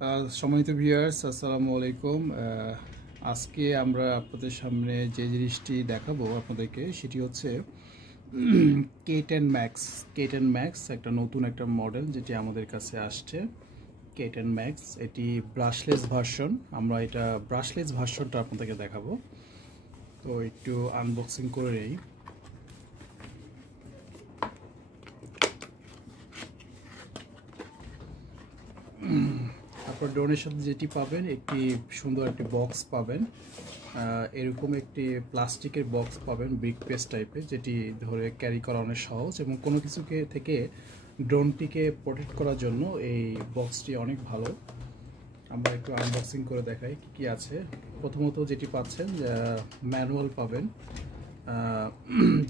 সম্মানিত ভিউয়ার্স, আসসালামু আলাইকুম। আজকে আমরা আপনাদের সামনে যে জিনিসটি দেখাবো আপনাদেরকে সেটি হচ্ছে K10 Max একটা নতুন একটা মডেল যেটি আমাদের কাছে আসছে। K10 Max এটি ব্রাশলেস ভার্সন। আমরা এটা ব্রাশলেস ভার্সনটা আপনাদেরকে দেখাবো। তো একটু আনবক্সিং করে নেই। তারপর ড্রোনের সাথে যেটি পাবেন একটি সুন্দর একটি বক্স পাবেন, এরকম একটি প্লাস্টিকের বক্স পাবেন ব্রিক পেস টাইপের, যেটি ধরে ক্যারি করা অনেক সহজ এবং কোনো কিছুকে থেকে ড্রোনটিকে প্রোটেক্ট করার জন্য এই বক্সটি অনেক ভালো। আমরা একটু আনবক্সিং করে দেখাই কি কি আছে। প্রথমত যেটি পাচ্ছেন ম্যানুয়াল পাবেন,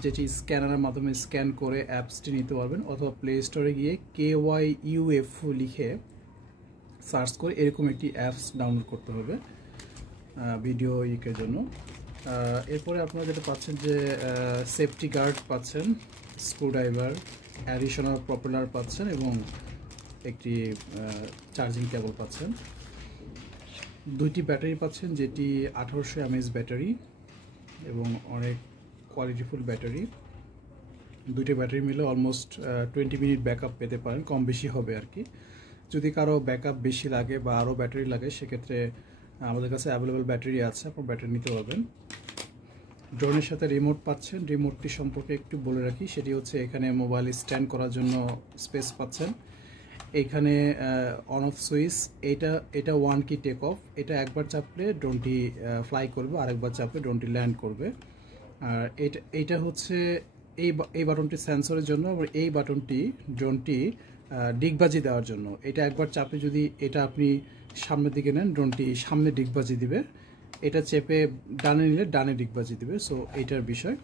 যেটি স্ক্যানারের মাধ্যমে স্ক্যান করে অ্যাপসটি নিতে পারবেন, অথবা প্লে স্টোরে গিয়ে KYUF লিখে সার্চ করে এরকম একটি অ্যাপস ডাউনলোড করতে হবে ভিডিও ইকের জন্য। এরপরে আপনারা যেটা পাচ্ছেন যে সেফটি গার্ড পাচ্ছেন, স্ক্রুড্রাইভার, অ্যাডিশনাল প্রপেলার পাচ্ছেন এবং একটি চার্জিং কেবল পাচ্ছেন। দুইটি ব্যাটারি পাচ্ছেন, যেটি 1800 mAh ব্যাটারি এবং অনেক কোয়ালিটিফুল ব্যাটারি। দুইটি ব্যাটারি মিলে অলমোস্ট 20 মিনিট ব্যাকআপ পেতে পারেন, কম বেশি হবে আর কি। যদি কারো ব্যাকআপ বেশি লাগে বা আরও ব্যাটারি লাগে সেক্ষেত্রে আমাদের কাছে অ্যাভেলেবেল ব্যাটারি আছে, আপনার ব্যাটারি নিতে পারবেন। ড্রোনের সাথে রিমোট পাচ্ছেন। রিমোটটি সম্পর্কে একটু বলে রাখি, সেটি হচ্ছে এখানে মোবাইল স্ট্যান্ড করার জন্য স্পেস পাচ্ছেন। এইখানে অন অফ সুইচ, এটা ওয়ান কি টেক অফ, এটা একবার চাপলে ড্রোনটি ফ্লাই করবে, আরেকবার চাপলে ড্রোনটি ল্যান্ড করবে। আর এইটা হচ্ছে এই বাটনটি সেন্সরের জন্য, আর এই বাটনটি ড্রোনটি ডিগবাজি দেওয়ার জন্য। এটা একবার চাপে যদি এটা আপনি সামনের দিকে নেন, ড্রোনটি সামনে ডিগবাজি দিবে। এটা চেপে ডানে নিলে ডানে ডিগবাজি দিবে। সো এইটার বিষয়।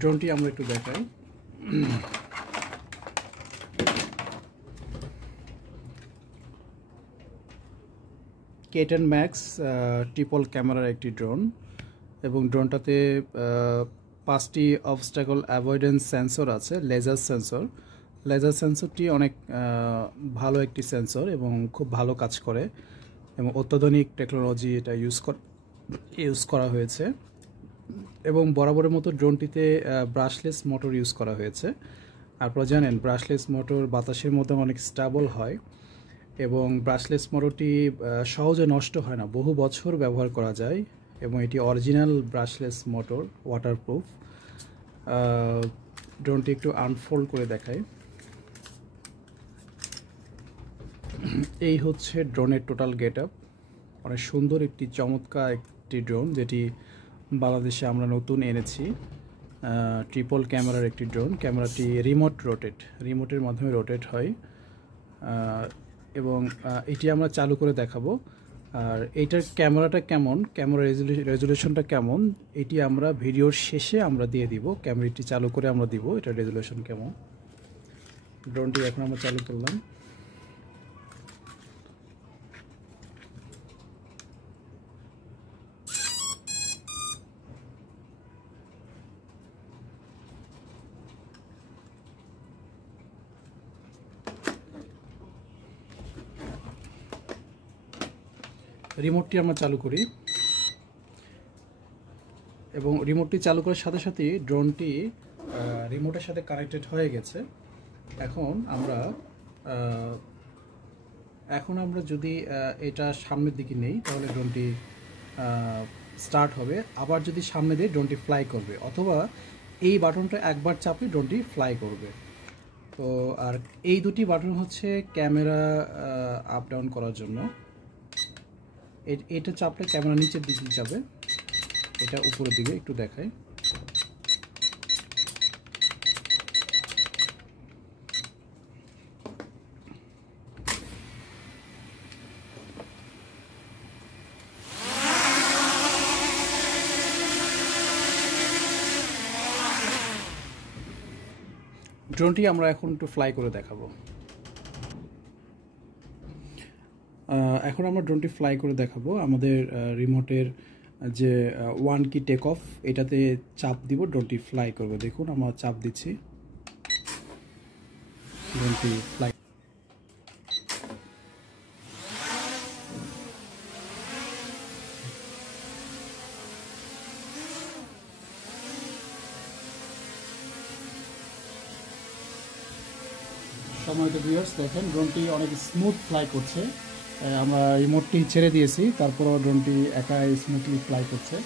ড্রোনটি আমরা একটু দেখাই। K10 Max ট্রিপল ক্যামেরার একটি ড্রোন, এবং ড্রোনটাতে 5টি অবস্ট্যাকল অ্যাভয়েডেন্স সেন্সর আছে, লেজার সেন্সর। লেজার সেন্সরটি অনেক ভালো একটি সেন্সর এবং খুব ভালো কাজ করে, এবং অত্যাধুনিক টেকনোলজি এটা ইউজ করা হয়েছে। এবং বরাবরের মতো ড্রোনটিতে ব্রাশলেস মোটর ইউজ করা হয়েছে। আপনারা জানেন ব্রাশলেস মোটর বাতাসের মধ্যে অনেক স্টেবল হয়, এবং ব্রাশলেস মোটরটি সহজে নষ্ট হয় না, বহু বছর ব্যবহার করা যায়, এবং এটি অরিজিনাল ব্রাশলেস মোটর, ওয়াটারপ্রুফ। ড্রোনটি একটু আনফোল্ড করে দেখায়। এই হচ্ছে ড্রোনের টোটাল গেট আপ। অনেক সুন্দর একটি চমৎকার একটি ড্রোন, যেটি বাংলাদেশে আমরা নতুন এনেছি। ট্রিপল ক্যামেরার একটি ড্রোন। ক্যামেরাটি রিমোটের মাধ্যমে রোটেট হয়, এবং এটি আমরা চালু করে দেখাবো। আর এইটার ক্যামেরাটা কেমন, ক্যামেরা রেজুলেশনটা কেমন, এটি আমরা ভিডিওর শেষে আমরা দিয়ে দিব। ক্যামেরাটি চালু করে আমরা দিব এটার রেজুলেশন কেমন। ড্রোনটি এখন আমরা চালু করলাম। রিমোটটি আমরা চালু করি, এবং রিমোটটি চালু করার সাথে সাথেই ড্রোনটি রিমোটের সাথে কানেক্টেড হয়ে গেছে। এখন আমরা যদি এটা সামনের দিকে নেই তাহলে ড্রোনটি স্টার্ট হবে। আবার যদি সামনে দিয়ে ড্রোনটি ফ্লাই করবে, অথবা এই বাটনটা একবার চাপলে ড্রোনটি ফ্লাই করবে। তো আর এই দুটি বাটন হচ্ছে ক্যামেরা আপ ডাউন করার জন্য। এটা চাপলে ক্যামেরা নিচের দিকে যাবে, এটা উপরের দিকে একটু দেখায়। ড্রোনটি আমরা এখন একটু ফ্লাই করে দেখাবো। এখন আমরা ড্রোনটি ফ্লাই করে দেখাবো। আমাদের রিমোটের যে ওয়ান কি টেক অফ, এটাতে চাপ দিব, ড্রোনটি ফ্লাই করবে। দেখুন আমরা চাপ দিচ্ছি, ড্রোনটি ফ্লাই। সম্মানিত ভিউয়ার্স, দেখেন ড্রোনটি অনেক স্মুথ ফ্লাই করছে। আমরা রিমোটটি ছেড়ে দিয়েছি, তারপরও ড্রোনটি একাই স্মুথলি ফ্লাই করছে।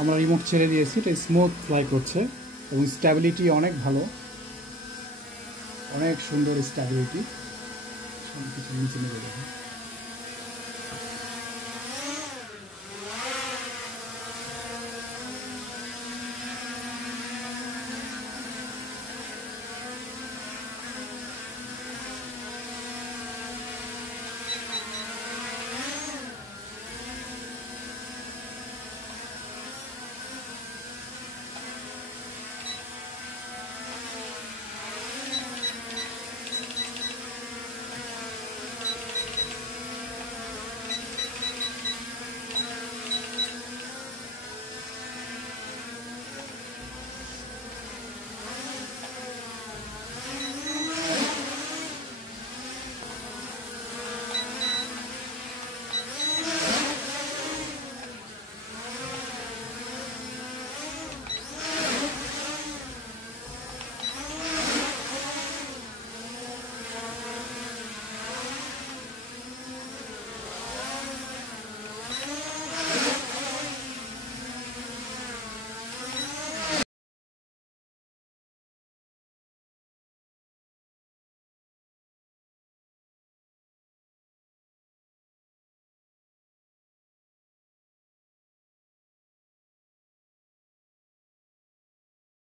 আমরা রিমোট ছেড়ে দিয়েছি, এটা স্মুথ ফ্লাই করছে এবং স্ট্যাবিলিটি অনেক ভালো, অনেক সুন্দর স্ট্যাবিলিটি। নিচে নেমে যাবে।